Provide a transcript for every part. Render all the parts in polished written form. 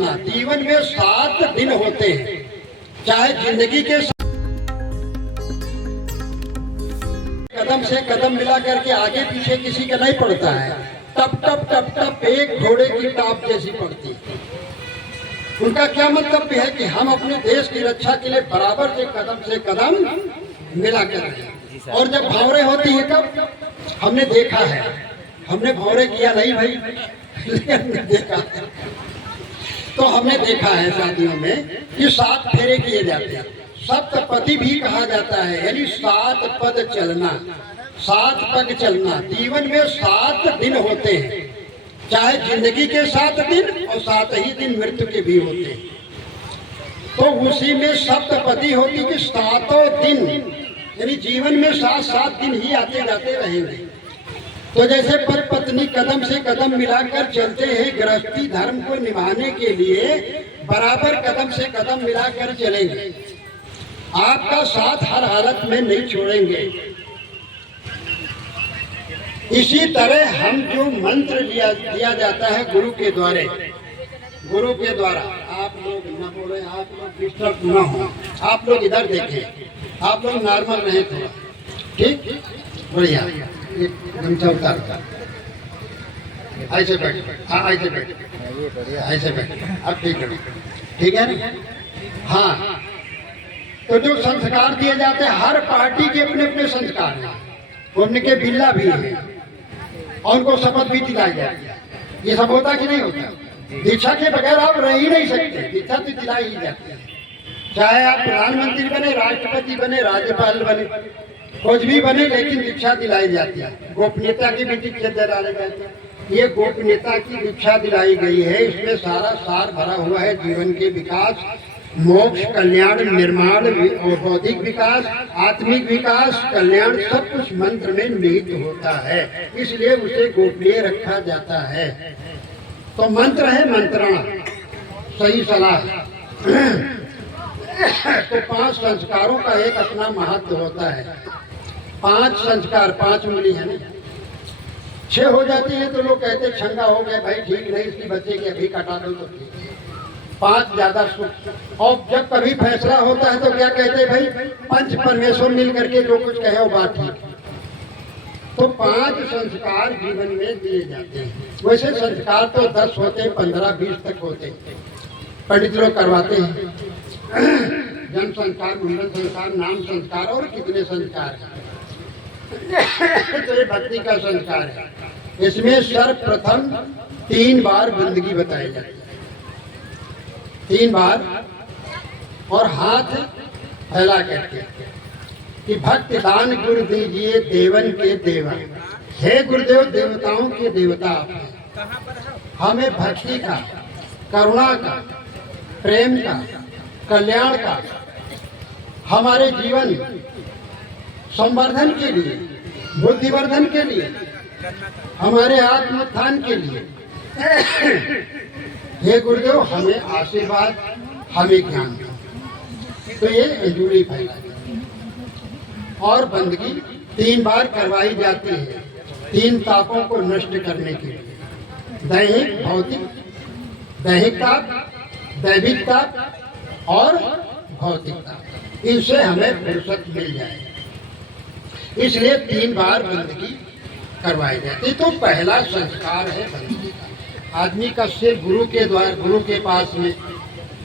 चलना। जीवन में 7 दिन होते हैं, चाहे जिंदगी के कदम से कदम मिला करके आगे पीछे किसी का नहीं पड़ता है। टप टप टप टप एक घोड़े की टाप जैसी पड़ती है। उनका क्या मतलब है कि हम अपने देश की रक्षा के लिए बराबर से कदम मिला कर रहे हैं। और जब भंवरे होती है कब हमने देखा है, हमने भंवरे किया नहीं भाई, लेकिन देखा है। तो हमने देखा है शादियों में कि 7 फेरे किए जाते हैं। सप्तपदी भी कहा जाता है, यानी 7 पद चलना, 7 पग चलना। जीवन में 7 दिन होते हैं, चाहे जिंदगी के 7 दिन और 7 ही दिन मृत्यु के भी होते हैं। तो उसी में सप्तपदी होती कि 7 दिन, यानी जीवन में 7 दिन ही आते जाते रहेंगे। तो जैसे पति पत्नी कदम से कदम मिलाकर चलते हैं, गृहस्थी धर्म को निभाने के लिए बराबर कदम से कदम मिलाकर चलेंगे। आपका साथ हर हालत में नहीं छोड़ेंगे। इसी तरह हम जो मंत्र दिया जाता है गुरु के द्वारा, आप लोग न बोले, आप लोग डिस्टर्ब न हो, आप लोग इधर देखें, आप लोग नॉर्मल रहे थोड़ा, ठीक, बढ़िया, एकदम चौथा ऐसे बैठ, हाँ ऐसे बैठ, ऐसे बैठ, अब ठीक है ना? हाँ, तो जो संस्कार दिए जाते हैं, हर पार्टी के अपने अपने संस्कार हैं, उनके बिल्ला भी है और उनको शपथ भी दिलाई जाती है। ये सब होता कि नहीं होता? दीक्षा के बगैर आप रह ही नहीं सकते, दीक्षा तो दिलाई ही जाती है। चाहे आप प्रधानमंत्री बने, राष्ट्रपति बने, राज्यपाल बने, कुछ भी बने, लेकिन दीक्षा दिलाई जाती है। गोपनीयता की भी दीक्षा दिलाई जाती है। ये गोपनीयता की दीक्षा दिलाई गई है, इसमें सारा सार भरा हुआ है। जीवन के विकास, मोक्ष, कल्याण, निर्माण और बौद्धिक विकास, आत्मिक विकास, कल्याण, सब कुछ मंत्र में निहित होता है, इसलिए उसे गोपनीय रखा जाता है। तो मंत्र है मंत्रणा, सही सलाह। तो 5 संस्कारों का एक अपना महत्व होता है। 5 संस्कार, 5 उंगली है ना, 6 हो जाती है तो लोग कहते छंगा हो गया भाई, ठीक नहीं, इसकी बच्चे की अभी कटा दो तो ठीक है। 5 ज्यादा सुख। और जब कभी फैसला होता है तो क्या कहते हैं भाई, पंच परमेश्वर मिल करके जो कुछ कहे वो बात ठीक है। तो 5 संस्कार जीवन में दिए जाते हैं। वैसे संस्कार तो 10 होते, 15, 20 तक होते, पंडित लोग करवाते हैं। जन्म संस्कार, मंगल संस्कार, नाम संस्कार और कितने संस्कार हैं। तो ये भक्ति का संस्कार है। इसमें सर्वप्रथम 3 बार बंदगी बताई जाती है, 3 बार, और हाथ फैला करके कि भक्ति दान गुरु दीजिए देवन के देवा। हे गुरुदेव, देवताओं के देवता आप हैं। हमें भक्ति का, करुणा का, प्रेम का, कल्याण का, हमारे जीवन संवर्धन के लिए, बुद्धिवर्धन के लिए, हमारे आत्मोत्थान के लिए, हे गुरुदेव हमें आशीर्वाद, हमें ज्ञान दो। तो ये जुड़ी फैला और बंदगी 3 बार करवाई जाती है, 3 तापों को नष्ट करने के लिए। दैहिक, भौतिक, दैहिक ताप, दैविक ताप और भौतिक ताप। इनसे हमें फुर्सत मिल जाए, इसलिए 3 बार बंदगी करवाई जाती है। तो पहला संस्कार है बंदगी का। आदमी का सिर गुरु के द्वारा, गुरु के पास में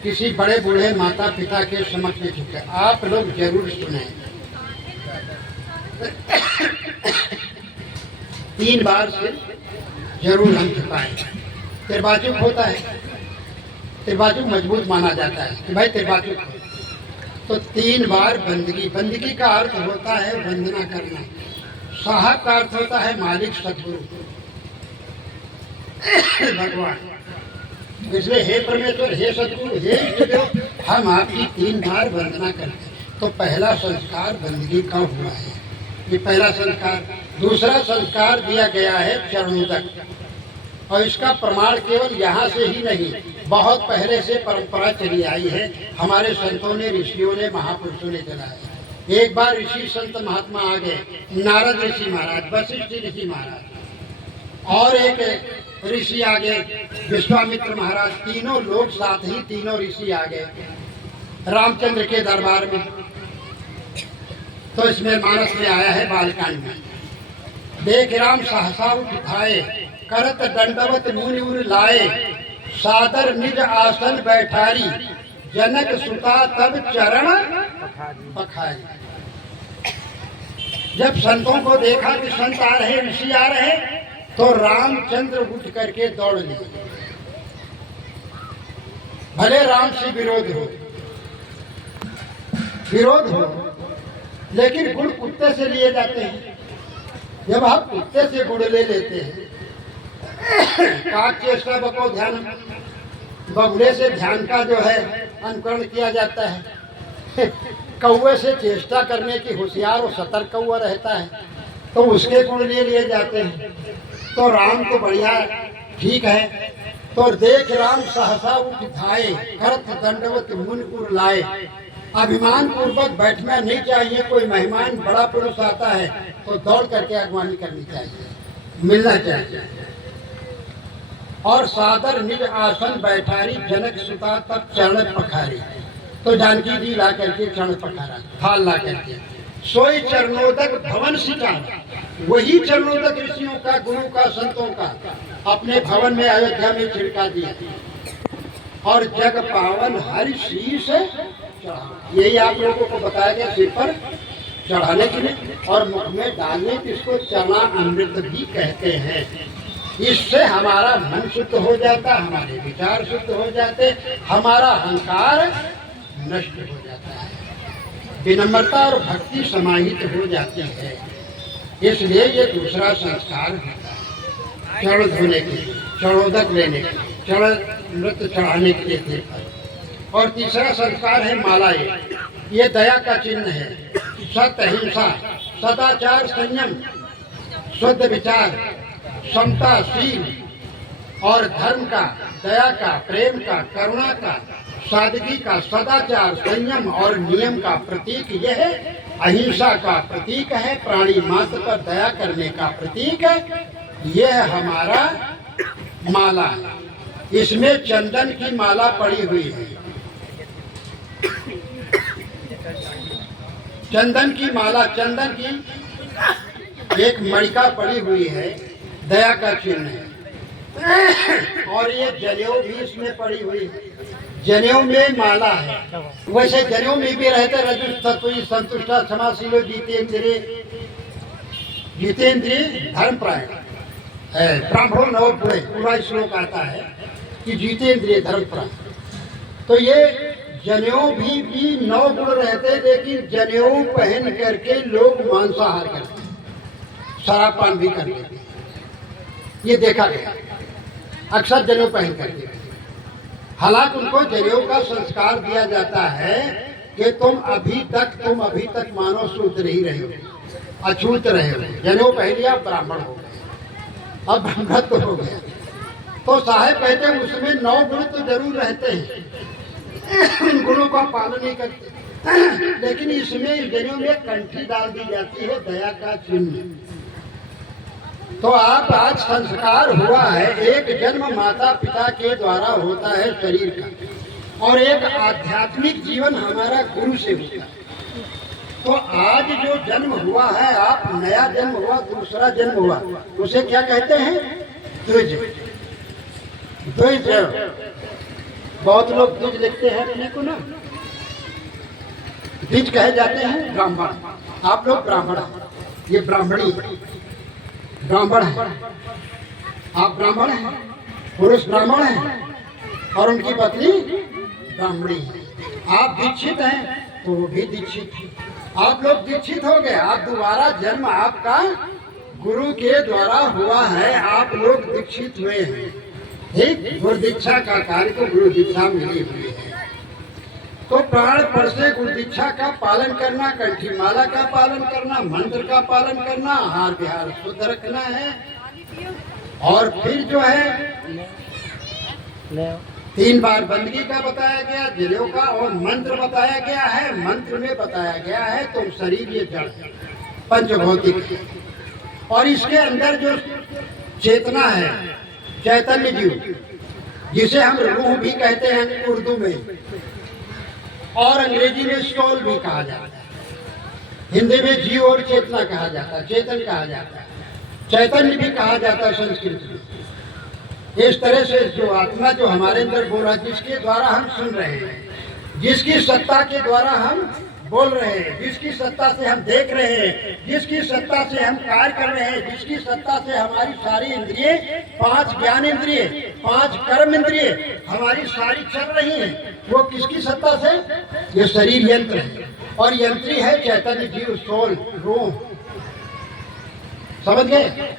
किसी बड़े बूढ़े माता पिता के समक्ष में झुके। आप लोग जरूर सुने, 3 बार सिर जरूर हम झुकाएं। त्रिबाजुक होता है, त्रिबाजुक मजबूत माना जाता है कि भाई त्रिबाजुक हो। तो 3 बार बंदगी। बंदगी का अर्थ होता है वंदना करना। साहब का अर्थ होता है मालिक, सदगुरु, भगवान। इसलिए हे परमेश्वर, हे सदगुरु, हे इष्टदेव, हम आपकी 3 बार वंदना करते हैं। तो पहला संस्कार बंदगी का हुआ है, ये पहला संस्कार। दूसरा संस्कार दिया गया है चरणोदक, और इसका प्रमाण केवल यहाँ से ही नहीं, बहुत पहले से परंपरा चली आई है। हमारे संतों ने, ऋषियों ने, महापुरुषों ने चलाया। एक बार ऋषि संत महात्मा आ गए, नारद ऋषि महाराज, वशिष्ठ ऋषि महाराज, और एक ऋषि आ गए, विश्वामित्र महाराज, तीनों लोग साथ ही तीनों ऋषि आ गए रामचंद्र के दरबार में। तो इसमें मानस में आया है बालकांड में, देख राम सहसा उठाए, करत दंडवत मुनि उर लाए, सादर निज आसन बैठारी, जनक सुता तब चरण पखारी। जब संतों को देखा कि संत आ रहे, ऋषि आ रहे, तो रामचंद्र उठ करके दौड़ लिए। भले राम से विरोध हो, लेकिन गुड़ कुत्ते से लिए जाते हैं। जब आप कुत्ते से गुड़ ले लेते हैं, काक चेष्टा बको ध्यान, बगुले से ध्यान का जो है अनुकरण किया जाता है। कौवे से चेष्टा करने की होशियार और सतर्क कौवा रहता है, तो उसके गुण लिए जाते हैं। तो राम तो बढ़िया ठीक है। तो देख राम सहसा उठाए, करत दंडवत मुनि उर लाए। अभिमान पूर्वक बैठना नहीं चाहिए। कोई मेहमान बड़ा पुरुष आता है तो दौड़ करके अगवानी करनी चाहिए, मिलना चाहिए। और सादर निज आसन बैठारी, जनक सुता तब चरण पखारी। तो जानकी जी ला करके चरण पखारा, थाल ला करके, सोई चरणोदक भवन सिंचारा। वही चरणोदक ऋषियों का, गुरु का, संतों का अपने भवन में अयोध्या में छिड़का दिया। और जग पावन हरि शीश चढ़ा, यही आप लोगों को बताया गया, सिर पर चढ़ाने के लिए और मुख में डालने की। इसको चना अमृत भी कहते हैं। इससे हमारा मन शुद्ध हो जाता, हमारे विचार शुद्ध हो जाते, हमारा अहंकार नष्ट हो जाता है, विनम्रता और भक्ति समाहित हो जाती है। इसलिए ये दूसरा संस्कार होता है, चरण धोने के लिए, चरणोदक लेने के लिए, चरण नृत्य चढ़ाने के लिए। और तीसरा संस्कार है मालाएं। ये दया का चिन्ह है। सत्य, अहिंसा, सदाचार, संयम, शुद्ध विचार, समता, शील और धर्म का, दया का, प्रेम का, करुणा का, सादगी का, सदाचार, संयम और नियम का प्रतीक यह है। अहिंसा का प्रतीक है, प्राणी मात्र पर दया करने का प्रतीक है। यह हमारा माला है। इसमें चंदन की माला पड़ी हुई है, चंदन की माला, चंदन की एक मणिका पड़ी हुई है, दया का चिन्ह है। और ये जनेऊ भी इसमें पड़ी हुई है, जनेऊ में माला है। वैसे जनेऊ में भी रहते रजु सत्व संतुष्टा क्षमाशीलो जितेंद्रिय, जितेंद्रिय धर्मपरायण है। ब्राह्मणों नव पुणे पूरा श्लोक आता है कि जितेंद्रिय धर्मपरायण। तो ये जनेऊ भी 9 गुण रहते, लेकिन जनेऊ पहन करके लोग मांसाहार करते, शराब पान भी करते हैं। ये देखा गया अक्सर जनेऊ पहन करके। हालांकि उनको जनेऊ का संस्कार दिया जाता है कि तुम अभी तक मानो शूद्र ही रहे हो, अछूत रहे हो। जनेऊ पहन लिया, ब्राह्मण हो गए, अब ब्रह्मत्व हो गया। तो साहेब कहते हैं उसमें 9 गुण तो जरूर रहते हैं, इन गुणों का पालन नहीं करते। लेकिन इसमें जनेऊ में कंठी डाल दी जाती है, दया का चिन्ह। तो आप आज संस्कार हुआ है, एक जन्म माता पिता के द्वारा होता है शरीर का, और एक आध्यात्मिक जीवन हमारा गुरु से होता है। तो आज जो जन्म हुआ है, आप नया जन्म हुआ, दूसरा जन्म हुआ, उसे क्या कहते हैं? द्विज। द्विज, बहुत लोग द्विज लिखते हैं अपने को ना, द्विज कहे जाते हैं ब्राह्मण। आप लोग ब्राह्मण, ये ब्राह्मणी, ब्राह्मण है, आप ब्राह्मण हैं, पुरुष ब्राह्मण हैं और उनकी पत्नी ब्राह्मणी है। आप दीक्षित हैं तो वो भी दीक्षित है। आप लोग दीक्षित हो गए, आप दोबारा जन्म आपका गुरु के द्वारा हुआ है, आप लोग दीक्षित हुए हैं। ठीक, गुरु दीक्षा का कार्य को गुरु दीक्षा मिली हुई है। तो प्राण पर से गुरु दीक्षा का पालन करना, कंठी माला का पालन करना, मंत्र का पालन करना, आहार विहार शुद्ध रखना है। और फिर जो है 3 बार बंदगी का बताया गया, जनेऊ का, और मंत्र बताया गया है। मंत्र में बताया गया है तुम शरीर ये जड़ पंचभौतिक, और इसके अंदर जो चेतना है, चैतन्य जीव, जिसे हम रूह भी कहते हैं उर्दू में, और अंग्रेजी में सोल भी कहा जाता है, हिंदी में जीव और चेतना कहा जाता है, चेतन कहा जाता है, चैतन्य भी कहा जाता है संस्कृत में। इस तरह से जो आत्मा जो हमारे अंदर बोल रहा है, जिसके द्वारा हम सुन रहे हैं, जिसकी सत्ता के द्वारा हम बोल रहे हैं, जिसकी सत्ता से हम देख रहे हैं, जिसकी सत्ता से हम कार्य कर रहे हैं, जिसकी सत्ता से हमारी सारी इंद्रिय, 5 ज्ञान इंद्रिय, 5 कर्म इंद्रिय हमारी सारी चल रही हैं, वो किसकी सत्ता से? ये शरीर यंत्र है, और यंत्री है चैतन्य जीव, सोल, रूह। समझ गए?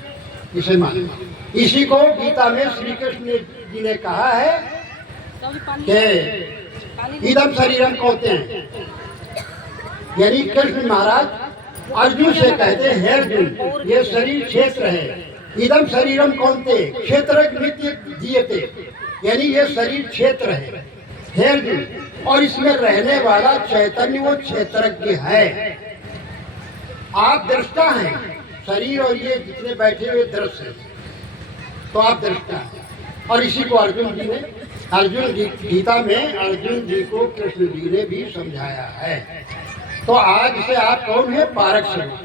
इसे मान, इसी को गीता में श्री कृष्ण जी ने कहा है कि इदम शरीरम कहते हैं, यानी कृष्ण महाराज अर्जुन से कहते हैं, हे अर्जुन, ये शरीर क्षेत्र है। इदम शरीरम कौनते क्षेत्र दीयते, यानी ये शरीर क्षेत्र है, हे अर्जुन, और इसमें रहने वाला चैतन्य वो क्षेत्रज्ञ है। आप दृष्टा हैं, शरीर और ये जितने बैठे हुए दृश्य हैं, तो आप दृष्टा हैं। और इसी को अर्जुन जी ने, अर्जुन जी गीता में अर्जुन जी को कृष्ण जी ने भी समझाया है। तो आज से आप कौन है? पारक स्वरूप,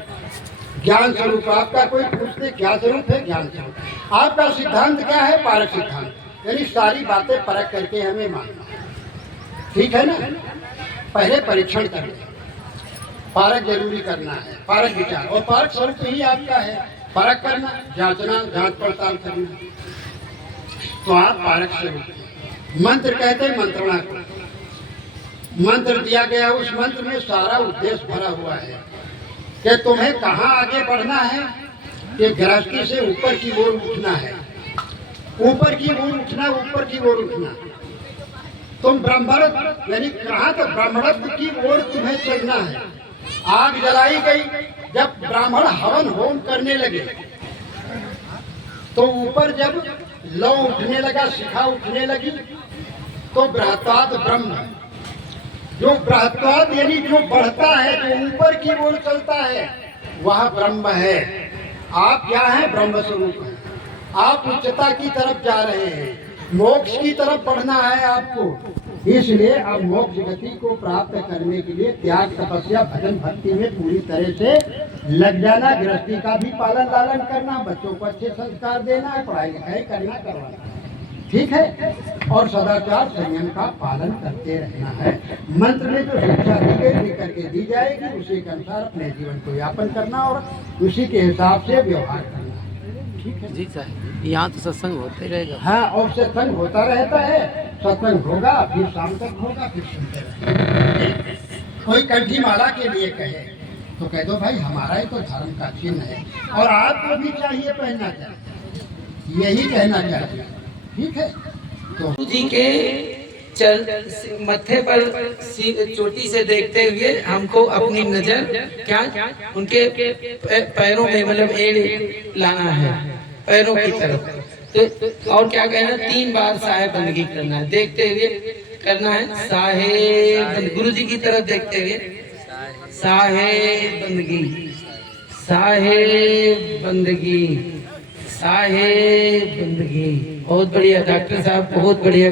ज्ञान स्वरूप। आपका कोई पूछते क्या स्वरूप है? ज्ञान स्वरूप। आपका सिद्धांत क्या है? पारक सिद्धांत, यानी सारी बातें परख करके हमें मानना। ठीक है ना? पहले परीक्षण करना, पारक जरूरी करना है, पारक विचार, और पारक स्वरूप ही आपका है। परख करना, जांचना, जांच पड़ताल करना, तो आप पारक स्वरूप। मंत्र कहते हैं मंत्रणा को, मंत्र दिया गया, उस मंत्र में सारा उद्देश्य भरा हुआ है कि तुम्हें कहाँ आगे बढ़ना है, कि गृहस्थी से ऊपर की ओर उठना है, ऊपर की ओर उठना, ऊपर की ओर उठना। तुम ब्राह्मण, यानी कहाँ? तो ब्राह्मणत्व की ओर तुम्हें चलना है। आग जलाई गई, जब ब्राह्मण हवन होम करने लगे, तो ऊपर जब लौ उठने लगा, शिखा उठने लगी, तो बृहत्वाद ब्रह्म, जो बृहत्वाद यानी जो बढ़ता है, जो ऊपर की ओर चलता है, वह ब्रह्म है। आप क्या हैं? ब्रह्म स्वरूप हैं। आप उच्चता की तरफ जा रहे हैं, मोक्ष की तरफ बढ़ना है आपको। इसलिए अब मोक्ष गति को प्राप्त करने के लिए त्याग, तपस्या, भजन, भक्ति में पूरी तरह से लग जाना, गृहस्थी का भी पालन लालन करना, बच्चों को अच्छे संस्कार देना, पढ़ाई लिखाई करना, करवाना, ठीक है, और सदाचार संयम का पालन करते रहना है। मंत्र में जो शिक्षा दी गई करके दी जाएगी, उसी के अनुसार अपने जीवन को यापन करना और उसी के हिसाब से व्यवहार करना। ठीक है जी साहब, यहाँ तो सत्संग होते रहेगा। हाँ, और सत्संग होता रहता है, सत्संग होगा, फिर शाम तक होगा, फिर सुनते रहेंगे। कोई कंठी माला के लिए कहे तो कह दो भाई हमारा ही तो धर्म का चिन्ह है, और आपको भी चाहिए, पहनना चाहिए, यही कहना चाहिए। ठीक है? तो जी के मत्थे पर चोटी से देखते हुए हमको अपनी नजर क्या उनके पैरों में, मतलब एड़ लाना है, पैरों की तरफ। तो और क्या कहना? 3 बार साहेब बंदगी करना है, देखते हुए करना है। साहेब, गुरु जी की तरफ देखते हुए, साहेब बंदगी, साहेब बंदगी, साहेब बंदगी। बहुत बढ़िया डॉक्टर साहब, बहुत बढ़िया।